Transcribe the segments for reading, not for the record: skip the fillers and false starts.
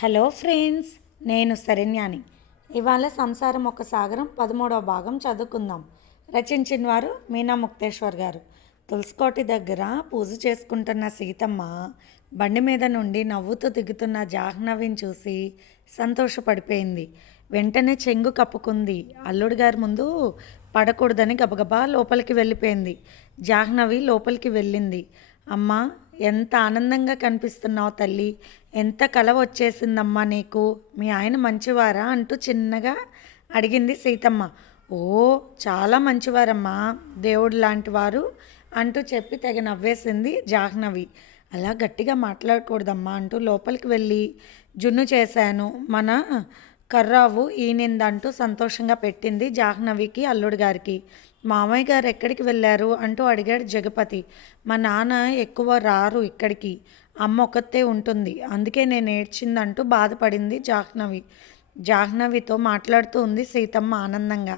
Hello friends, నేను శరణ్యాని. ఇవాళ సంసారం ఒక సాగరం 13వ భాగం చదువుకుందాం. రచించిన వారు మీనా ముక్తేశ్వర్ గారు. తులసికోటి దగ్గర పూజ చేసుకుంటున్న సీతమ్మ బండి మీద నుండి నవ్వుతూ దిగుతున్న జాహ్నవిని చూసి సంతోషపడిపోయింది. వెంటనే చెంగు కప్పుకుంది. అల్లుడి గారి ముందు పడకూడదని గబగబా లోపలికి వెళ్ళిపోయింది. జాహ్నవి లోపలికి వెళ్ళింది. అమ్మా, ఎంత ఆనందంగా కనిపిస్తున్నావు తల్లి, ఎంత కల వచ్చేసిందమ్మా నీకు, మీ ఆయన మంచివారా అంటూ చిన్నగా అడిగింది సీతమ్మ. ఓ, చాలా మంచివారమ్మా, దేవుడు లాంటి వారు అంటూ చెప్పి తెగ నవ్వేసింది జాహ్నవి. అలా గట్టిగా మాట్లాడకూడదమ్మా అంటూ లోపలికి వెళ్ళి జున్ను చేశాను, మన కర్రావు ఈనిందంటూ సంతోషంగా పెట్టింది జాహ్నవికి అల్లుడు గారికి. మామయ్య గారు ఎక్కడికి వెళ్ళారు అంటూ అడిగాడు జగపతి. మా నాన్న ఎక్కువ రారు ఇక్కడికి, అమ్మ ఒక్కతే ఉంటుంది, అందుకే నేను ఏడ్చిందంటూ బాధపడింది జాహ్నవి. జాహ్నవితో మాట్లాడుతూ ఉంది సీతమ్మ ఆనందంగా.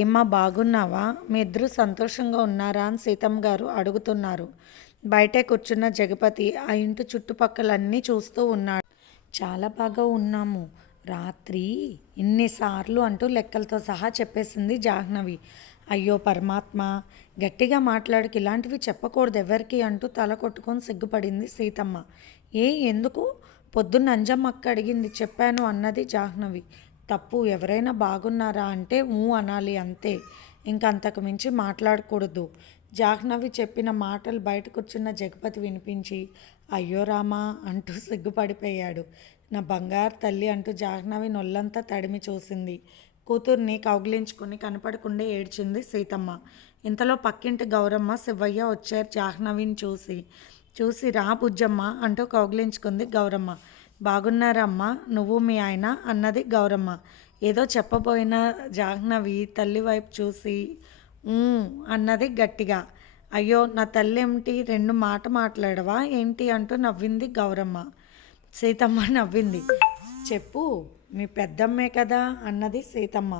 ఏమ్మా, బాగున్నావా, మీ ఇద్దరు సంతోషంగా ఉన్నారా అని సీతమ్మ గారు అడుగుతున్నారు. బయటే కూర్చున్న జగపతి ఆ ఇంటి చుట్టుపక్కలన్నీ చూస్తూ ఉన్నాడు. చాలా బాగా ఉన్నాము రాత్రి ఇన్నిసార్లు అంటూ లెక్కలతో సహా చెప్పేసింది జాహ్నవి. అయ్యో పరమాత్మ, గట్టిగా మాట్లాడికి ఇలాంటివి చెప్పకూడదు ఎవరికి అంటూ తల కొట్టుకొని సిగ్గుపడింది సీతమ్మ. ఎందుకు? పొద్దున్న అంజమ్మక్క అడిగింది, చెప్పాను అన్నది జాహ్నవి. తప్పు, ఎవరైనా బాగున్నారా అంటే ఊ అనాలి అంతే, ఇంకంతకు మించి మాట్లాడకూడదు. జాహ్నవి చెప్పిన మాటలు బయట కూర్చున్న జగపతి వినిపించి అయ్యో రామా అంటూ సిగ్గుపడిపోయాడు. నా బంగారు తల్లి అంటూ జాహ్నవి నొల్లంతా తడిమి చూసింది. కూతుర్ని కౌగిలించుకుని కనపడకుండా ఏడ్చింది సీతమ్మ. ఇంతలో పక్కింటి గౌరమ్మ శివయ్య వచ్చారు జాహ్నవిని చూసి రా బుజ్జమ్మ అంటూ కౌగిలించుకుంది గౌరమ్మ. బాగున్నారమ్మా నువ్వు మీ ఆయన అన్నది గౌరమ్మ. ఏదో చెప్పబోయిన జాహ్నవి తల్లి వైపు చూసి అన్నది గట్టిగా. అయ్యో నా తల్లి ఏమిటి, రెండు మాట్లాడవా ఏంటి అంటూ నవ్వింది గౌరమ్మ. సీతమ్మ నవ్వింది. చెప్పు, మీ పెద్దమ్మే కదా అన్నది సీతమ్మ.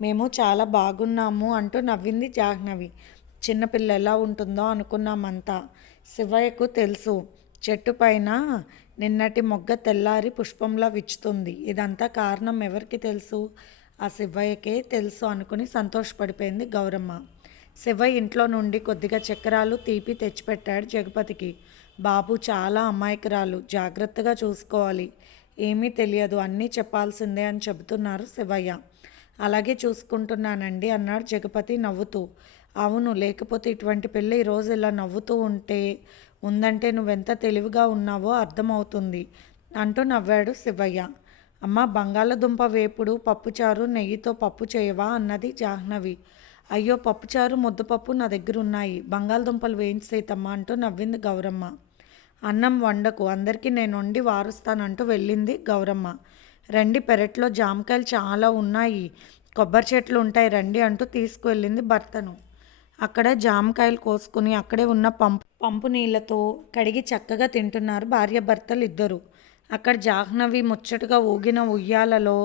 మేము చాలా బాగున్నాము అంటూ నవ్వింది జాహ్నవి. చిన్నపిల్ల ఎలా ఉంటుందో అనుకున్నామంతా. శివయ్యకు తెలుసు, చెట్టు పైన నిన్నటి మొగ్గ తెల్లారి పుష్పంలా విచ్చుతుంది. ఇదంతా కారణం ఎవరికి తెలుసు? ఆ శివయ్యకే తెలుసు అనుకుని సంతోషపడిపోయింది గౌరమ్మ. శివయ్య ఇంట్లో నుండి కొద్దిగా చక్కెరాలు తీపి తెచ్చిపెట్టాడు జగపతికి. బాబు చాలా అమాయకురాలు, జాగ్రత్తగా చూసుకోవాలి, ఏమీ తెలియదు, అన్నీ చెప్పాల్సిందే అని చెబుతున్నారు శివయ్య. అలాగే చూసుకుంటున్నానండి అన్నాడు జగపతి నవ్వుతూ. అవును, లేకపోతే ఇటువంటి పిల్ల ఈరోజు ఇలా నవ్వుతూ ఉందంటే నువ్వెంత తెలివిగా ఉన్నావో అర్థమవుతుంది అంటూ నవ్వాడు శివయ్య. అమ్మ, బంగాళదుంప వేపుడు పప్పుచారు నెయ్యితో పప్పు చేయవా అన్నది జాహ్నవి. అయ్యో, పప్పుచారు ముద్దపప్పు నా దగ్గర ఉన్నాయి, బంగాళదుంపలు వేయించి సీతమ్మ అంటూ నవ్వింది గౌరమ్మ. అన్నం వండకు, అందరికీ నేను వండి వారుస్తానంటూ వెళ్ళింది గౌరమ్మ. రండి, పెరట్లో జామకాయలు చాలా ఉన్నాయి, కొబ్బరి చెట్లు ఉంటాయి రండి అంటూ తీసుకువెళ్ళింది భర్తను. అక్కడ జామకాయలు కోసుకుని అక్కడే ఉన్న పంపు నీళ్ళతో కడిగి చక్కగా తింటున్నారు భార్యాభర్తలు ఇద్దరు. అక్కడ జాహ్నవి ముచ్చటగా ఊగిన ఉయ్యాలలో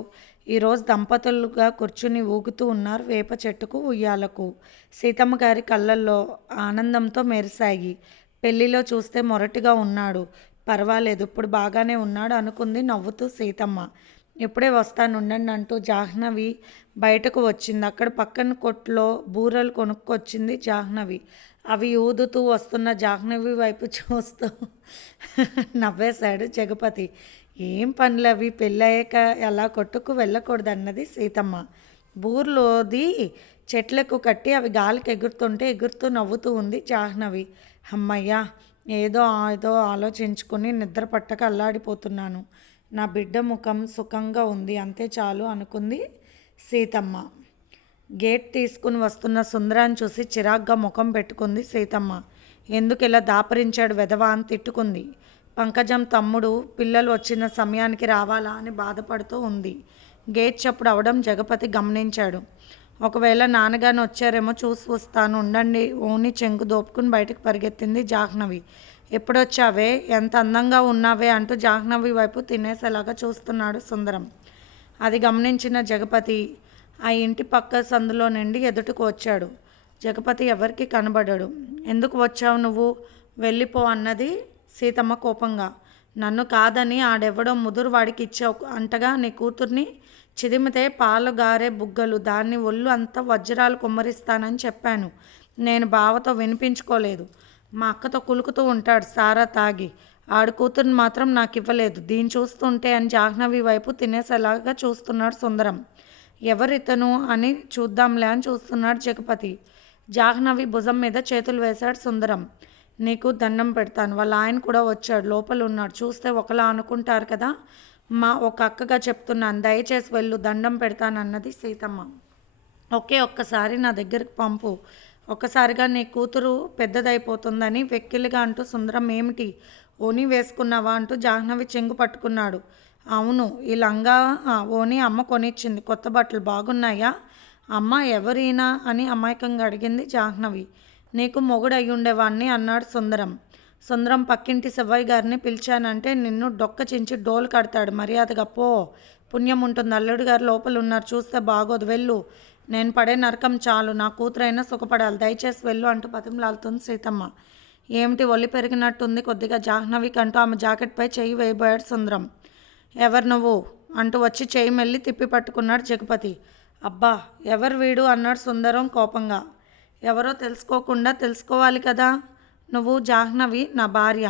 ఈరోజు దంపతులుగా కూర్చుని ఊగుతూ ఉన్నారు వేప చెట్టుకు ఉయ్యాలకు. సీతమ్మ గారి కళ్ళల్లో ఆనందంతో మెరిశాయి. పెళ్లిలో చూస్తే మొరటిగా ఉన్నాడు, పర్వాలేదు ఇప్పుడు బాగానే ఉన్నాడు అనుకుంది నవ్వుతూ సీతమ్మ. ఇప్పుడే వస్తానుండండి అంటూ జాహ్నవి బయటకు వచ్చింది. అక్కడ పక్కన కొట్లో బూరలు కొనుక్కొచ్చింది జాహ్నవి. అవి ఊదుతూ వస్తున్న జాహ్నవి వైపు చూస్తూ నవ్వేశాడు జగపతి. ఏం పనులు అవి, పెళ్ళయ్యాక అలా కొట్టుకు వెళ్ళకూడదన్నది సీతమ్మ. బూర్లోది చెట్లకు కట్టి అవి గాలికి ఎగురుతుంటే ఎగురుతూ నవ్వుతూ ఉంది జాహ్నవి. అమ్మయ్యా, ఏదో ఏదో ఆలోచించుకుని నిద్ర పట్టక అల్లాడిపోతున్నాను, నా బిడ్డ ముఖం సుఖంగా ఉంది, అంతే చాలు అనుకుంది సీతమ్మ. గేట్ తీసుకుని వస్తున్న సుందరాన్ని చూసి చిరాగ్గా ముఖం పెట్టుకుంది సీతమ్మ. ఎందుకు ఇలా దాపరించాడు వెధవా అని తిట్టుకుంది. పంకజం తమ్ముడు పిల్లలు వచ్చిన సమయానికి రావాలా అని బాధపడుతూ ఉంది. గేట్ చప్పుడు అవడం జగపతి గమనించాడు. ఒకవేళ నాన్నగారిని వచ్చారేమో చూసి వస్తాను ఉండండి ఓని చెంగు దోపుకుని బయటకు పరిగెత్తింది జాహ్నవి. ఎప్పుడొచ్చావే, ఎంత అందంగా ఉన్నావే అంటూ జాహ్నవి వైపు తినేసేలాగా చూస్తున్నాడు సుందరం. అది గమనించిన జగపతి ఆ ఇంటి పక్క సందులో నుండి ఎదుటికి వచ్చాడు. జగపతి ఎవరికి కనబడడు. ఎందుకు వచ్చావు నువ్వు, వెళ్ళిపో అన్నది సీతమ్మ కోపంగా. నన్ను కాదని ఆడెవడో ముదురు వాడికి ఇచ్చే అంటగా నీ కూతుర్ని చిదిమితే పాలు గారే బుగ్గలు, దాన్ని ఒళ్ళు అంతా వజ్రాలు కుమ్మరిస్తానని చెప్పాను. నేను బావతో వినిపించుకోలేదు. మా అక్కతో కులుకుతూ ఉంటాడు సారా తాగి. ఆడి కూతుర్ని మాత్రం నాకు ఇవ్వలేదు. దీన్ని చూస్తుంటే అని జాహ్నవి వైపు తినేసేలాగా చూస్తున్నాడు సుందరం. ఎవరితను అని చూద్దాంలే అని చూస్తున్నాడు జగపతి. జాహ్నవి భుజం మీద చేతులు వేశాడు సుందరం. నీకు దండం పెడతాను, వాళ్ళ ఆయన కూడా వచ్చాడు, లోపల ఉన్నాడు. చూస్తే ఒకలా అనుకుంటారు కదా. మా ఒక అక్కగా చెప్తున్నాను, దయచేసి వెళ్ళు, దండం పెడతానన్నది సీతమ్మ. ఒక్కసారి నా దగ్గరికి పంపు, ఒక్కసారిగా నీ కూతురు పెద్దదైపోతుందని వెక్కిలిగా అంటూ సుందరం ఏమిటి ఓని వేసుకున్నావా అంటూ జాహ్నవి చెంగు పట్టుకున్నాడు. అవును, ఈ లంగా ఓని అమ్మ కొనిచ్చింది. కొత్త బట్టలు బాగున్నాయా అమ్మ? ఎవరైనా అని అమాయకంగా అడిగింది జాహ్నవి. నీకు మొగుడు అయి ఉండేవాణ్ణి అన్నాడు సుందరం. సుందరం పక్కింటి శివయ్య గారిని పిలిచానంటే నిన్ను డొక్క చించి డోలు కడతాడు. మర్యాదగా పో, పుణ్యం ఉంటుంది. అల్లుడు గారు లోపల ఉన్నారు, చూస్తే బాగోదు, వెళ్ళు. నేను పడే నరకం చాలు, నా కూతురైనా సుఖపడాలి, దయచేసి వెళ్ళు అంటూ బతిమలాడుతుంది సీతమ్మ. ఏమిటి ఒళ్ళు పెరిగినట్టుంది కొద్దిగా జాహ్నవికి అంటూ ఆమె జాకెట్పై చెయ్యి వేయబోయాడు సుందరం. ఎవరు నువ్వు అంటూ వచ్చి చెయ్యి మెల్లి తిప్పి పట్టుకున్నాడు జగపతి. అబ్బా ఎవరు వీడు అన్నాడు సుందరం కోపంగా. ఎవరో తెలుసుకోకుండా తెలుసుకోవాలి కదా. నువ్వు జాహ్నవి నా భార్య,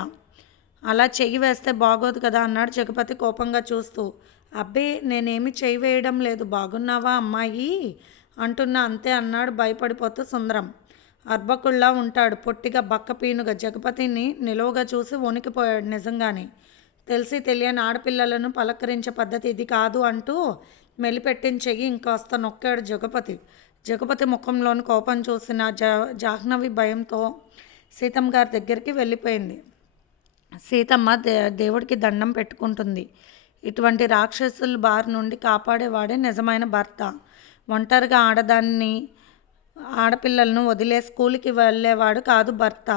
అలా చెయ్యి వేస్తే బాగోదు కదా అన్నాడు జగపతి కోపంగా చూస్తూ. అబ్బే నేనేమి చెయ్యి వేయడం లేదు, బాగున్నావా అమ్మాయి అంటున్నా అంతే అన్నాడు భయపడిపోతూ సుందరం. అర్భకుల్లా ఉంటాడు, పొట్టిగా బక్కపీనుగా. జగపతిని నిలువుగా చూసి వణికిపోయాడు నిజంగానే. తెలిసి తెలియని ఆడపిల్లలను పలకరించే పద్ధతి ఇది కాదు అంటూ మెలిపెట్టిన చెయ్యి ఇంకాస్త నొక్కాడు జగపతి. జగపతి ముఖంలోని కోపం చూసిన జాహ్నవి భయంతో సీతమ్మ గారి దగ్గరికి వెళ్ళిపోయింది. సీతమ్మ దేవుడికి దండం పెట్టుకుంటుంది. ఇటువంటి రాక్షసుల బారి నుండి కాపాడేవాడే నిజమైన భర్త. ఒంటరిగా ఆడపిల్లలను వదిలే స్కూల్కి వెళ్ళేవాడు కాదు భర్త.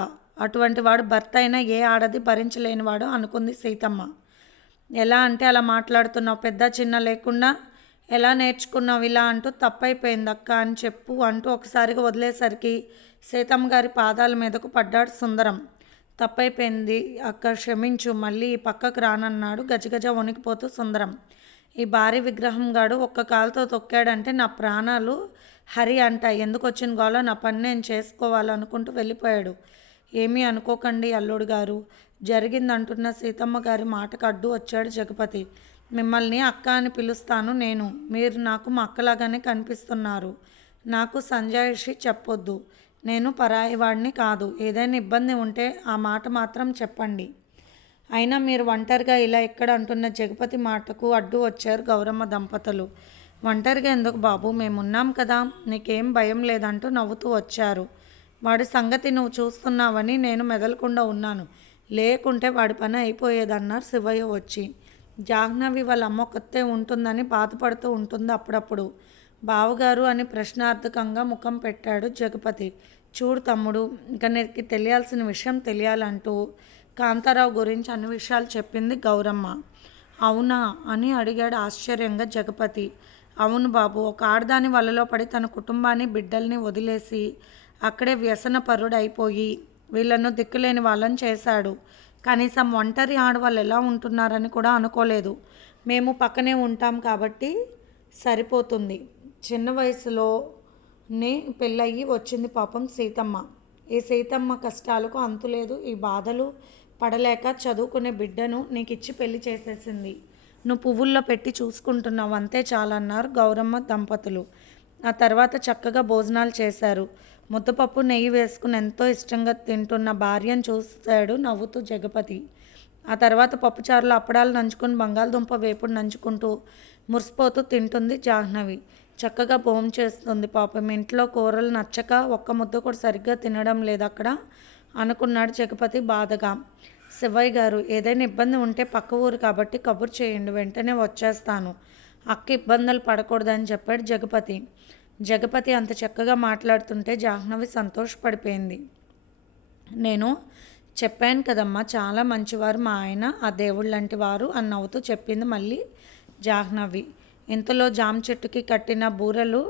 అటువంటి వాడు భర్త అయినా ఏ ఆడది భరించలేనివాడు అనుకుంది సీతమ్మ. ఎలా అంటే అలా మాట్లాడుతున్నావు, పెద్ద చిన్న లేకుండా ఎలా నేర్చుకున్నావు ఇలా అంటూ. తప్పైపోయింది అక్క అని చెప్పు అంటూ ఒకసారిగా వదిలేసరికి సీతమ్మ గారి పాదాల మీదకు పడ్డాడు సుందరం. తప్పైపోయింది అక్క, క్షమించు, మళ్ళీ ఈ పక్కకు రానన్నాడు గజగజ వణికిపోతూ సుందరం. ఈ భారీ విగ్రహం గాడు ఒక్క కాలుతో తొక్కాడంటే నా ప్రాణాలు హరి అంట. ఎందుకు వచ్చిన గోళ, నా పని నేను చేసుకోవాలనుకుంటూ వెళ్ళిపోయాడు. ఏమీ అనుకోకండి అల్లుడు గారు, జరిగిందంటున్న సీతమ్మ గారి మాటకు అడ్డు వచ్చాడు జగపతి. మిమ్మల్ని అక్క అని పిలుస్తాను నేను, మీరు నాకు మా అక్కలాగానే కనిపిస్తున్నారు. నాకు సంజాయిషి చెప్పొద్దు, నేను పరాయివాడిని కాదు. ఏదైనా ఇబ్బంది ఉంటే ఆ మాట మాత్రం చెప్పండి. అయినా మీరు ఒంటరిగా ఇలా ఎక్కడ అంటున్న జగపతి మాటకు అడ్డు వచ్చారు గౌరమ్మ దంపతులు. ఒంటరిగా ఎందుకు బాబు, మేమున్నాం కదా, నీకేం భయం లేదంటూ నవ్వుతూ వచ్చారు. వాడి సంగతి నువ్వు చూస్తున్నావని నేను మెదలకుండా ఉన్నాను, లేకుంటే వాడి పని అయిపోయేదన్నారు శివయ్య వచ్చి. జాహ్నవి వాళ్ళ అమ్మ కొత్తే ఉంటుందని బాధపడుతూ ఉంటుంది అప్పుడప్పుడు. బావగారు అని ప్రశ్నార్థకంగా ముఖం పెట్టాడు జగపతి. చూడు తమ్ముడు, ఇక నీకు తెలియాల్సిన విషయం తెలియాలంటూ కాంతారావు గురించి అన్ని విషయాలు చెప్పింది గౌరమ్మ. అవునా అని అడిగాడు ఆశ్చర్యంగా జగపతి. అవును బాబు, ఒక ఆడదాని వలలో పడి తన కుటుంబాన్ని బిడ్డల్ని వదిలేసి అక్కడే వ్యసన పరుడైపోయి వీళ్ళను దిక్కులేని వాళ్ళని చేశాడు. కనీసం ఒంటరి ఆడవాళ్ళు ఎలా ఉంటున్నారని కూడా అనుకోలేదు. మేము పక్కనే ఉంటాం కాబట్టి సరిపోతుంది. చిన్న వయసులోనే పెళ్ళయి వచ్చింది పాపం సీతమ్మ. ఈ సీతమ్మ కష్టాలకు అంతులేదు. ఈ బాధలు పడలేక చదువుకునే బిడ్డను నీకు ఇచ్చి పెళ్లి చేసేసింది. నువ్వు పువ్వుల్లో పెట్టి చూసుకుంటున్నావు, అంతే చాలన్నారు గౌరమ్మ దంపతులు. ఆ తర్వాత చక్కగా భోజనాలు చేశారు. ముద్దపప్పు నెయ్యి వేసుకుని ఎంతో ఇష్టంగా తింటున్న భార్యను చూశాడు నవ్వుతూ జగపతి. ఆ తర్వాత పప్పుచారులో అప్పడాలు నంచుకుని బంగాళదుంప వేపుడు నంచుకుంటూ మురిసిపోతూ తింటుంది జాహ్నవి. చక్కగా భోజనం చేస్తుంది పాపం. ఇంట్లో కూరలు నచ్చక ఒక్క ముద్ద కూడా సరిగ్గా తినడం లేదు అక్కడ అనుకున్నాడు జగపతి బాధగా. శివయ్య గారు, ఏదైనా ఇబ్బంది ఉంటే పక్క ఊరు కాబట్టి కబురు చేయండి, వెంటనే వచ్చేస్తాను. అక్క ఇబ్బందులు పడకూడదని చెప్పాడు జగపతి. జగపతి అంత చక్కగా మాట్లాడుతుంటే జాహ్నవి సంతోషపడిపోయింది. నేను చెప్పాను కదమ్మా, చాలా మంచివారు మా ఆయన, ఆ దేవుళ్ళ లాంటి వారు అని నవ్వుతూ చెప్పింది మళ్ళీ జాహ్నవి. ఇంతలో జామ చెట్టుకి కట్టిన బూరెలు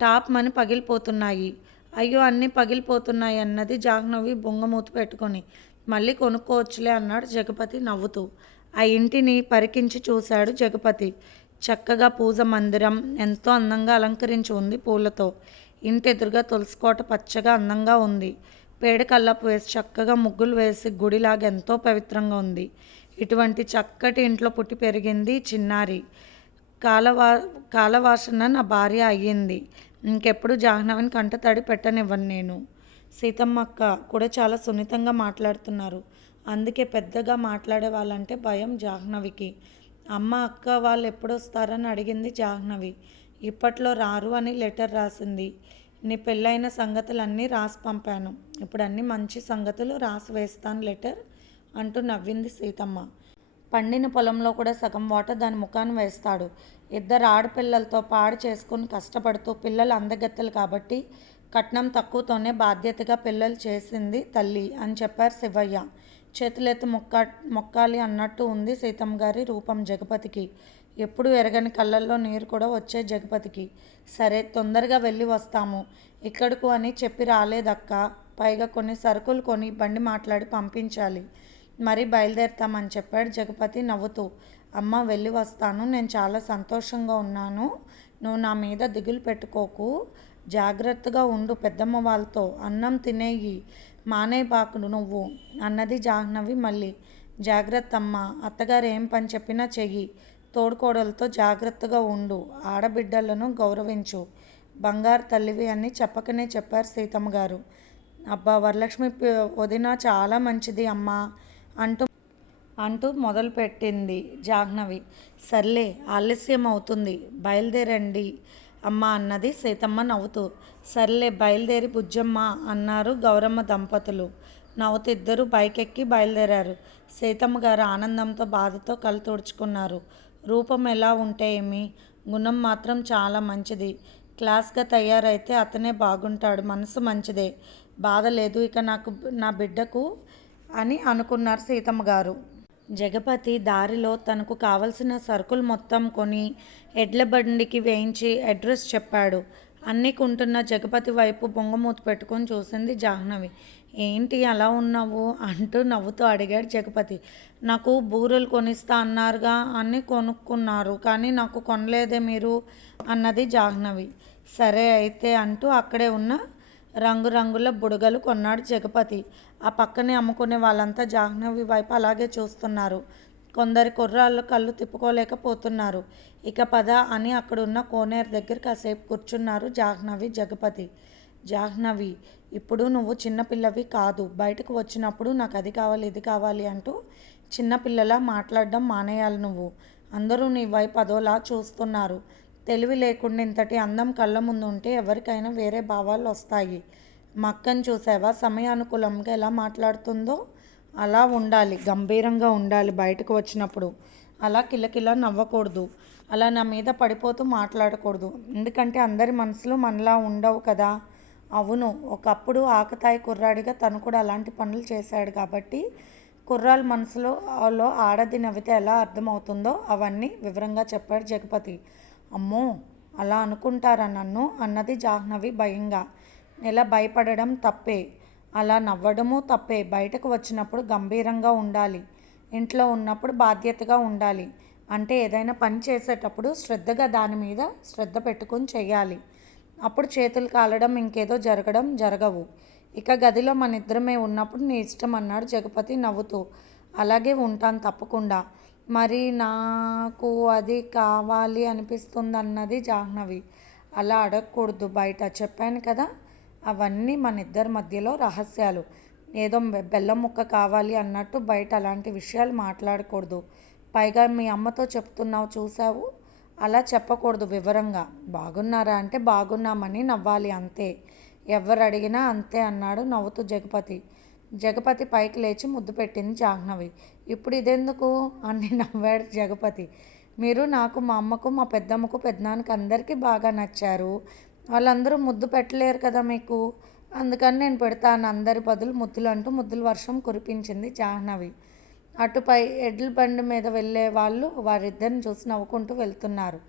టాప్ మని పగిలిపోతున్నాయి. అయ్యో అన్నీ పగిలిపోతున్నాయి అన్నది జాహ్నవి బొంగమూతి పెట్టుకొని. మళ్ళీ కొనుక్కోవచ్చులే అన్నాడు జగపతి నవ్వుతూ. ఆ ఇంటిని పరికించి చూశాడు జగపతి. చక్కగా పూజ మందిరం ఎంతో అందంగా అలంకరించి ఉంది పూలతో. ఇంటి ఎదురుగా తులసికోట పచ్చగా అందంగా ఉంది. పేడ కల్లాపు వేసి చక్కగా ముగ్గులు వేసి గుడిలాగా ఎంతో పవిత్రంగా ఉంది. ఇటువంటి చక్కటి ఇంట్లో పుట్టి పెరిగింది చిన్నారి. కాలవా కాలవాసన నా భార్య అయ్యింది. ఇంకెప్పుడు జాహ్నవిని కంటతడి పెట్టనివ్వను నేను. సీతమ్మ అక్క కూడా చాలా సున్నితంగా మాట్లాడుతున్నారు. అందుకే పెద్దగా మాట్లాడే వాళ్ళంటే భయం జాహ్నవికి. అమ్మ అక్క వాళ్ళు ఎప్పుడొస్తారని అడిగింది జాహ్నవి. ఇప్పట్లో రారు అని లెటర్ రాసింది. నీ పెళ్ళైన సంగతులన్నీ రాసి పంపాను. ఇప్పుడు అన్ని మంచి సంగతులు రాసి వేస్తాను లెటర్ అంటూ నవ్వింది సీతమ్మ. పండిన పొలంలో కూడా సగం వాటర్ దాని ముఖాన్ని వేస్తాడు. ఇద్దరు ఆడపిల్లలతో పాడు చేసుకుని కష్టపడుతూ పిల్లలు అందగత్తెలు కాబట్టి కట్నం తక్కువతోనే బాధ్యతగా పిల్లలు చేసింది తల్లి అని చెప్పారు శివయ్య. చేతులెత్తి మొక్కాలి అన్నట్టు ఉంది సీతమ్మ గారి రూపం జగపతికి. ఎప్పుడు ఎరగని కళ్ళల్లో నీరు కూడా వచ్చే జగపతికి. సరే తొందరగా వెళ్ళి వస్తాము ఇక్కడకు అని చెప్పి రాలేదక్క. పైగా కొన్ని సరుకులు కొని బండి మాట్లాడి పంపించాలి. మరి బయలుదేరుతామని చెప్పాడు జగపతి నవ్వుతూ. అమ్మ వెళ్ళి వస్తాను. నేను చాలా సంతోషంగా ఉన్నాను. నువ్వు నా మీద దిగులు పెట్టుకోకు. జాగ్రత్తగా ఉండు పెద్దమ్మ వాళ్ళతో. అన్నం తినేయి మానేబాకుడు నువ్వు అన్నది జాహ్నవి మళ్ళీ. జాగ్రత్త అమ్మ. అత్తగారు ఏం పని చెప్పినా చెయ్యి. తోడుకోడలతో జాగ్రత్తగా ఉండు. ఆడబిడ్డలను గౌరవించు. బంగారు తల్లివి అని చెప్పకనే చెప్పారు సీతమ్మ గారు. అబ్బా వరలక్ష్మి వదిన చాలా మంచిది అమ్మా అంటూ అంటూ మొదలుపెట్టింది జాహ్నవి. సర్లే ఆలస్యం అవుతుంది బయలుదేరండి అమ్మ అన్నది సీతమ్మ నవ్వుతూ. సర్లే బయలుదేరి బుజ్జమ్మ అన్నారు గౌరమ్మ దంపతులు. నవ్వుతూ ఇద్దరు బైకెక్కి బయలుదేరారు. సీతమ్మ గారు ఆనందంతో బాధతో కళ్ళు తుడుచుకున్నారు. రూపం ఎలా ఉంటే ఏమి, గుణం మాత్రం చాలా మంచిది. క్లాస్గా తయారైతే అతనే బాగుంటాడు. మనసు మంచిదే. బాధ లేదు ఇక నాకు నా బిడ్డకు అని అనుకున్నారు సీతమ్మ గారు. జగపతి దారిలో తనకు కావలసిన సరుకులు మొత్తం కొని ఎడ్ల బండికి వేయించి అడ్రస్ చెప్పాడు. అన్నీ కొంటున్న జగపతి వైపు బొంగమూతి పెట్టుకొని చూసింది జాహ్నవి. ఏంటి అలా ఉన్నావు అంటూ నవ్వుతూ అడిగాడు జగపతి. నాకు బూరెలు కొనిస్తా అన్నారుగా అన్నీ కొనుక్కున్నారు కానీ నాకు కొనలేదే మీరు అన్నది జాహ్నవి. సరే అయితే అంటూ అక్కడే ఉన్న రంగురంగుల బుడగలు కొన్నాడు జగపతి. ఆ పక్కనే అమ్ముకునే వాళ్ళంతా జాహ్నవి వైపు అలాగే చూస్తున్నారు. కొందరి కుర్రాళ్ళు కళ్ళు తిప్పుకోలేకపోతున్నారు. ఇక పద అని అక్కడున్న కోనేరు దగ్గర కాసేపు కూర్చున్నారు జాహ్నవి జగపతి. జాహ్నవి ఇప్పుడు నువ్వు చిన్నపిల్లవి కాదు. బయటకు వచ్చినప్పుడు నాకు అది కావాలి ఇది కావాలి అంటూ చిన్నపిల్లలా మాట్లాడడం మానేయాలి నువ్వు. అందరూ నీ వైపు అదోలా చూస్తున్నారు. తెలివి లేకుండా ఇంతటి అందం కళ్ళ ముందు ఉంటే ఎవరికైనా వేరే భావాలు వస్తాయి. మక్కను చూసావా సమయానుకూలంగా ఎలా మాట్లాడుతుందో అలా ఉండాలి. గంభీరంగా ఉండాలి బయటకు వచ్చినప్పుడు. అలా కిలకిలా నవ్వకూడదు. అలా నా మీద పడిపోతూ మాట్లాడకూడదు. ఎందుకంటే అందరి మనసులు మనలా ఉండవు కదా. అవును ఒకప్పుడు ఆకతాయి కుర్రాడిగా తను కూడా అలాంటి పనులు చేశాడు కాబట్టి కుర్రాళ్ళ మనసులో ఆడది నవ్వితే ఎలా అర్థమవుతుందో అవన్నీ వివరంగా చెప్పాడు జగపతి. అమ్మో అలా అనుకుంటారా నన్ను అన్నది జాహ్నవి భయంగా. ఇలా భయపడడం తప్పే. అలా నవ్వడము తప్పే. బయటకు వచ్చినప్పుడు గంభీరంగా ఉండాలి. ఇంట్లో ఉన్నప్పుడు బాధ్యతగా ఉండాలి. అంటే ఏదైనా పని చేసేటప్పుడు శ్రద్ధగా దాని మీద శ్రద్ధ పెట్టుకొని చెయ్యాలి. అప్పుడు చేతులు కాలడం ఇంకేదో జరగవు. ఇక గదిలో మన ఇద్దరమే ఉన్నప్పుడు నీ ఇష్టం అన్నాడు జగపతి నవ్వుతూ. అలాగే ఉంటాను తప్పకుండా. మరి నాకు అది కావాలి అనిపిస్తుంది అన్నది జాహ్నవి. అలా అడగకూడదు బయట. చెప్పాను కదా అవన్నీ మన ఇద్దరి మధ్యలో రహస్యాలు. ఏదో బెల్లం ముక్క కావాలి అన్నట్టు బయట అలాంటి విషయాలు మాట్లాడకూడదు. పైగా మీ అమ్మతో చెప్తున్నావు చూసావు. అలా చెప్పకూడదు వివరంగా. బాగున్నారా అంటే బాగున్నామని నవ్వాలి అంతే. ఎవరు అడిగినా అంతే అన్నాడు నవ్వుతూ జగపతి. జగపతి పైకి లేచి ముద్దు పెట్టింది జాహ్నవి. ఇప్పుడు ఇదెందుకు అని నవ్వాడు జగపతి. మీరు నాకు మా అమ్మకు మా పెద్దమ్మకు పెద్దనాన్నకి అందరికీ బాగా నచ్చారు. వాళ్ళందరూ ముద్దు పెట్టలేరు కదా మీకు. అందుకని నేను పెడతాను అందరి బదులు ముద్దులు అంటూ ముద్దుల వర్షం కురిపించింది జాహ్నవి. అటుపై ఎడ్ల బండి మీద వెళ్ళే వాళ్ళు వారిద్దరిని చూసి నవ్వుకుంటూ వెళ్తున్నారు.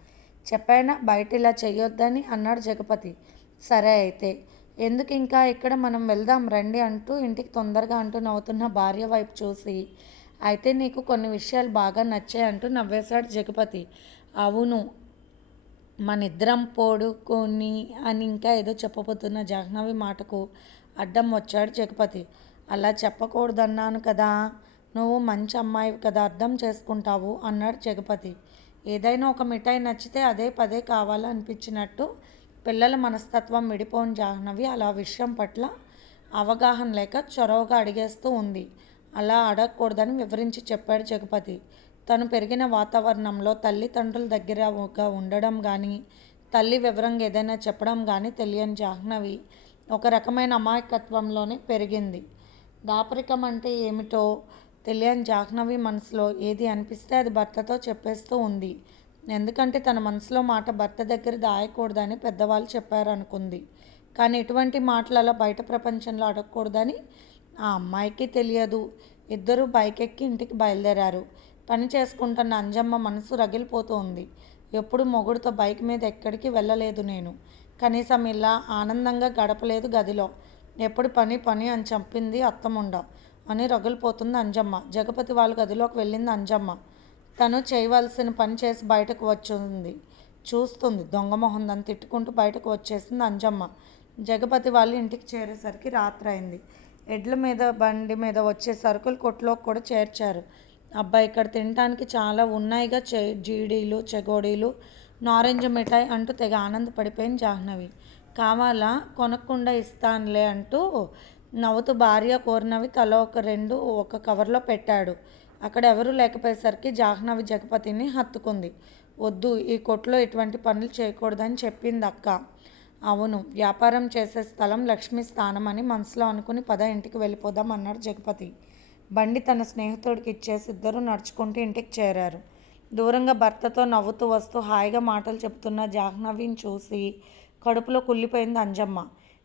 చెప్పైనా బయట ఇలా చెయ్యొద్దని అన్నాడు జగపతి. సరే అయితే ఎందుకు ఇంకా ఇక్కడ మనం వెళ్దాం రండి అంటూ ఇంటికి తొందరగా అంటూ నవ్వుతున్న భార్య వైపు చూసి అయితే నీకు కొన్ని విషయాలు బాగా నచ్చాయంటూ నవ్వేశాడు జగపతి. అవును, మనిద్దరం పోడుకొని అని ఇంకా ఏదో చెప్పబోతున్న జాహ్నవి మాటకు అడ్డం వచ్చాడు జగపతి. అలా చెప్పకూడదన్నాను కదా, నువ్వు మంచి అమ్మాయివి కదా, అర్థం చేసుకుంటావు అన్నాడు జగపతి. ఏదైనా ఒక మిఠాయి నచ్చితే అదే పదే కావాలనిపించినట్టు పిల్లల మనస్తత్వం విడిపోని జాహ్నవి అలా విషయం పట్ల అవగాహన లేక చొరవగా అడిగేస్తూ ఉంది. అలా అడగకూడదని వివరించి చెప్పాడు జగపతి. తను పెరిగిన వాతావరణంలో తల్లిదండ్రుల దగ్గరగా ఉండడం కానీ, తల్లి వివరంగా ఏదైనా చెప్పడం కానీ తెలియని జాహ్నవి ఒక రకమైన అమాయకత్వంలోనే పెరిగింది. దాపరికం అంటే ఏమిటో తెలియని జాహ్నవి మనసులో ఏది అనిపిస్తే అది భర్తతో చెప్పేస్తూ ఉంది. ఎందుకంటే తన మనసులో మాట భర్త దగ్గర దాయకూడదని పెద్దవాళ్ళు చెప్పారనుకుంది. కానీ ఇటువంటి మాటలు అలా బయట ప్రపంచంలో అడగకూడదని ఆ అమ్మాయికి తెలియదు. ఇద్దరూ బైకెక్కి ఇంటికి బయలుదేరారు. పని చేసుకుంటున్న అంజమ్మ మనసు రగిలిపోతూ ఉంది. ఎప్పుడు మొగుడుతో బైక్ మీద ఎక్కడికి వెళ్ళలేదు నేను. కనీసం ఇలా ఆనందంగా గడపలేదు గదిలో. ఎప్పుడు పని పని అని చంపింది అత్తముండ అని రగిలిపోతుంది అంజమ్మ. జగపతి వాళ్ళ గదిలోకి వెళ్ళింది అంజమ్మ. తను చేయవలసిన పని చేసి బయటకు వచ్చింది. చూస్తుంది దొంగ దాన్ని తిట్టుకుంటూ బయటకు వచ్చేసింది అంజమ్మ. జగపతి వాళ్ళు ఇంటికి చేరేసరికి రాత్రి అయింది. ఎడ్ల మీద బండి మీద వచ్చే సరుకులు కొట్టులోకి కూడా చేర్చారు. అబ్బాయి ఇక్కడ తినడానికి చాలా ఉన్నాయిగా, జీడీలు, చెగోడీలు, నారింజ మిఠాయి అంటూ తెగ ఆనందపడిపోయింది జాహ్నవి. కావాలా, కొనకుండా ఇస్తానులే అంటూ నవ్వుతూ భార్య కోరినవి తల ఒక రెండు ఒక కవర్లో పెట్టాడు. అక్కడ ఎవరూ లేకపోయేసరికి జాహ్నవి జగపతిని హత్తుకుంది. వద్దు, ఈ కొట్లో ఇటువంటి పనులు చేయకూడదని చెప్పింది అక్క. అవును, వ్యాపారం చేసే స్థలం లక్ష్మీ స్థానం అని మనసులో అనుకుని పద ఇంటికి వెళ్ళిపోదాం అన్నాడు జగపతి. బండి తన స్నేహితుడికి ఇచ్చేసి ఇద్దరు నడుచుకుంటూ ఇంటికి చేరారు. దూరంగా భర్తతో నవ్వుతూ వస్తూ హాయిగా మాటలు చెప్తున్న జాహ్నవిని చూసి కడుపులో కుళ్ళిపోయింది అంజమ్మ.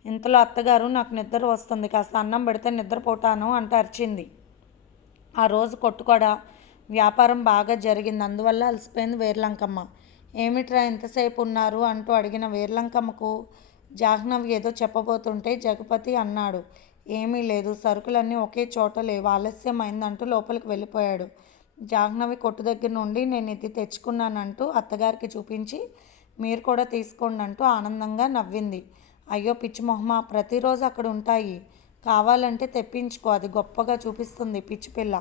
ఇంతలో అత్తగారు నాకు నిద్ర వస్తుంది, కాస్త అన్నం పెడితే నిద్రపోతాను అంటూ అరిచింది. ఆ రోజు కొట్టుకోడా వ్యాపారం బాగా జరిగింది, అందువల్ల అలసిపోయింది వేర్లంకమ్మ. ఏమిట్రా ఎంతసేపు ఉన్నారు అంటూ అడిగిన వేర్లంకమ్మకు జాహ్నవి ఏదో చెప్పబోతుంటే జగపతి అన్నాడు, ఏమీ లేదు, సరుకులన్నీ ఒకే చోట లేవు, ఆలస్యం అయిందంటూ లోపలికి వెళ్ళిపోయాడు. జాహ్నవి కొట్టు దగ్గర నుండి నేను ఇది తెచ్చుకున్నానంటూ అత్తగారికి చూపించి మీరు కూడా తీసుకోండి అంటూ ఆనందంగా నవ్వింది. అయ్యో పిచ్చి మొహమా, ప్రతిరోజు అక్కడ ఉంటాయి, కావాలంటే తెప్పించుకో, అది గొప్పగా చూపిస్తుంది పిచ్చి పిల్ల.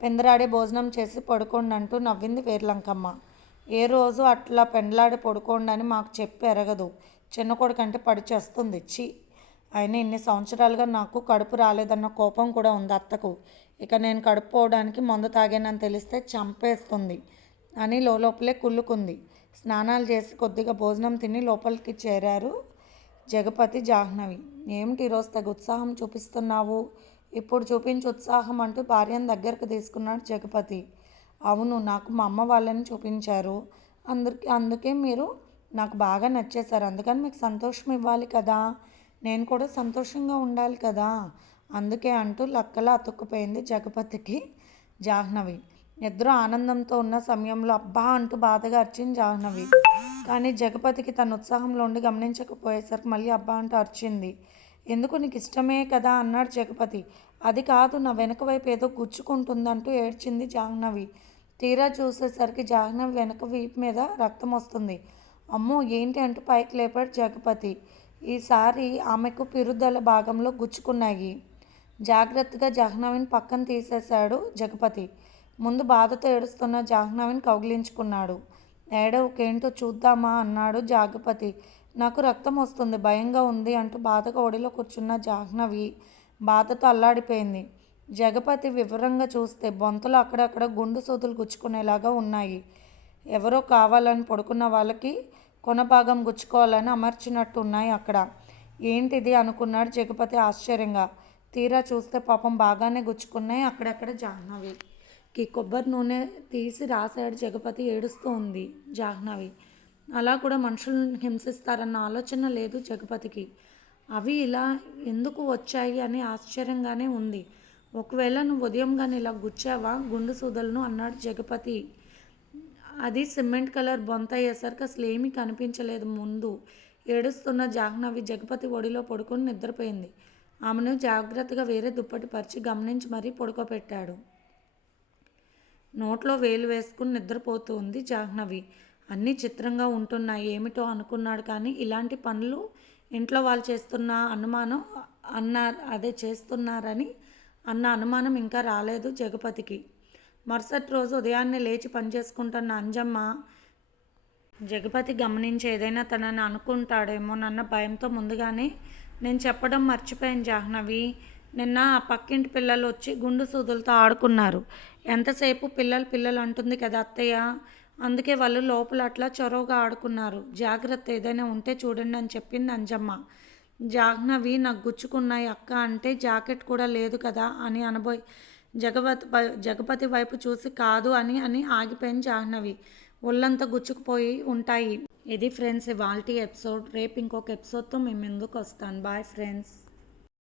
పెందరాడే భోజనం చేసి పడుకోండి అంటూ నవ్వింది వేర్లంకమ్మ. ఏ రోజు అట్లా పెండ్లాడి పడుకోండి అని మాకు చెప్పి ఎరగదు, చిన్న కొడుకంటే పడి చేస్తుంది చి. అయినా ఇన్ని సంవత్సరాలుగా నాకు కడుపు రాలేదన్న కోపం కూడా ఉంది అత్తకు. ఇక నేను కడుపు పోవడానికి మందు తాగానని తెలిస్తే చంపేస్తుంది అని లోపలే కుళ్ళుకుంది. స్నానాలు చేసి కొద్దిగా భోజనం తిని లోపలికి చేరారు జగపతి, జాహ్నవి. ఏమిటి ఈరోజు తెగ ఉత్సాహం చూపిస్తున్నావు? ఇప్పుడు చూపించు ఉత్సాహం అంటూ భార్యను దగ్గరకు తీసుకున్నాడు జగపతి. అవును, నాకు మా అమ్మ వాళ్ళని చూపించారు, అందుకే మీరు నాకు బాగా నచ్చేశారు, అందుకని మీకు సంతోషం ఇవ్వాలి కదా, నేను కూడా సంతోషంగా ఉండాలి కదా, అందుకే అంటూ లక్కలా అతుక్కుపోయింది జగపతికి జాహ్నవి. ఇద్దరు ఆనందంతో ఉన్న సమయంలో అబ్బా అంటూ బాధగా అరిచింది జాహ్నవి. కానీ జగపతికి తన ఉత్సాహంలో ఉండి గమనించకపోయేసరికి మళ్ళీ అబ్బా అంటూ అరిచింది. ఎందుకు, నీకు ఇష్టమే కదా అన్నాడు జగపతి. అది కాదు, నా వెనక వైపు ఏదో గుచ్చుకుంటుందంటూ ఏడ్చింది జాహ్నవి. తీరా చూసేసరికి జాహ్నవి వెనక వీపు మీద రక్తం వస్తుంది. అమ్మో ఏంటి అంటూ పైకి లేపాడు జగపతి. ఈసారి ఆమెకు పిరుదల భాగంలో గుచ్చుకున్నాయి. జాగ్రత్తగా జాహ్నవిని పక్కన తీసేశాడు జగపతి. ముందు బాధతో ఏడుస్తున్న జాహ్నవిని కౌగిలించుకున్నాడు. ఏడవకేంటో చూద్దామా అన్నాడు జగపతి. నాకు రక్తం వస్తుంది, భయంగా ఉంది అంటూ బాధగా ఒడిలో కూర్చున్న జాహ్నవి బాధతో అల్లాడిపోయింది. జగపతి వివరంగా చూస్తే బొంతలు అక్కడక్కడ గుండు సూదులు గుచ్చుకునేలాగా ఉన్నాయి. ఎవరో కావాలని పడుకున్న వాళ్ళకి కొనభాగం గుచ్చుకోవాలని అమర్చినట్టు ఉన్నాయి అక్కడ. ఏంటిది అనుకున్నాడు జగపతి ఆశ్చర్యంగా. తీరా చూస్తే పాపం బాగానే గుచ్చుకున్నాయి అక్కడక్కడ. జాహ్నవికి కొబ్బరి నూనె తీసి రాశాడు జగపతి. ఏడుస్తూ ఉంది జాహ్నవి. అలా కూడా మనుషులను హింసిస్తారన్న ఆలోచన లేదు జగపతికి. అవి ఇలా ఎందుకు వచ్చాయి అని ఆశ్చర్యంగానే ఉంది. ఒకవేళ నువ్వు ఉదయం కానీ ఇలా గుచ్చావా గుండు సూదలను అన్నాడు జగపతి. అది సిమెంట్ కలర్ బొంత అయ్యేసరికి అసలు ఏమీ కనిపించలేదు ముందు. ఏడుస్తున్న జాహ్నవి జగపతి ఒడిలో పడుకొని నిద్రపోయింది. ఆమెను జాగ్రత్తగా వేరే దుప్పటి పరిచి గమనించి మరీ పడుకోబెట్టాడు. నోట్లో వేలు వేసుకుని నిద్రపోతూ ఉంది జాహ్నవి. అన్నీ చిత్రంగా ఉంటున్నాయి. ఏమిటో అనుకున్నాడు. కానీ ఇలాంటి పనులు ఇంట్లో వాళ్ళు చేస్తున్నారని అన్న అనుమానం ఇంకా రాలేదు జగపతికి. మరుసటి రోజు ఉదయాన్నే లేచి పనిచేసుకుంటున్న అంజమ్మ జగపతి గమనించి ఏదైనా తనని అనుకుంటాడేమోనన్న భయంతో ముందుగానే నేను చెప్పడం మర్చిపోయాను జాహ్నవి. నిన్న ఆ పక్కింటి పిల్లలు వచ్చి గుండు సూదులతో ఆడుకున్నారు. ఎంతసేపు పిల్లలు అంటుంది కదా అత్తయ్య. అందుకే వాళ్ళు లోపల అట్లా చొరవగా ఆడుకున్నారు. జాగ్రత్త, ఏదైనా ఉంటే చూడండి అని చెప్పింది అంజమ్మ. జాహ్నవి నాకు గుచ్చుకున్నాయి అక్క అంటే జాకెట్ కూడా లేదు కదా అని జగపతి వైపు చూసి కాదు అని అని ఆగిపోయింది జాహ్నవి. ఒళ్ళంతా గుచ్చుకుపోయి ఉంటాయి. ఇది ఫ్రెండ్స్ ఇవాల్టి ఎపిసోడ్. రేపు ఇంకొక ఎపిసోడ్తో మేము ముందుకు వస్తాను. Bye friends.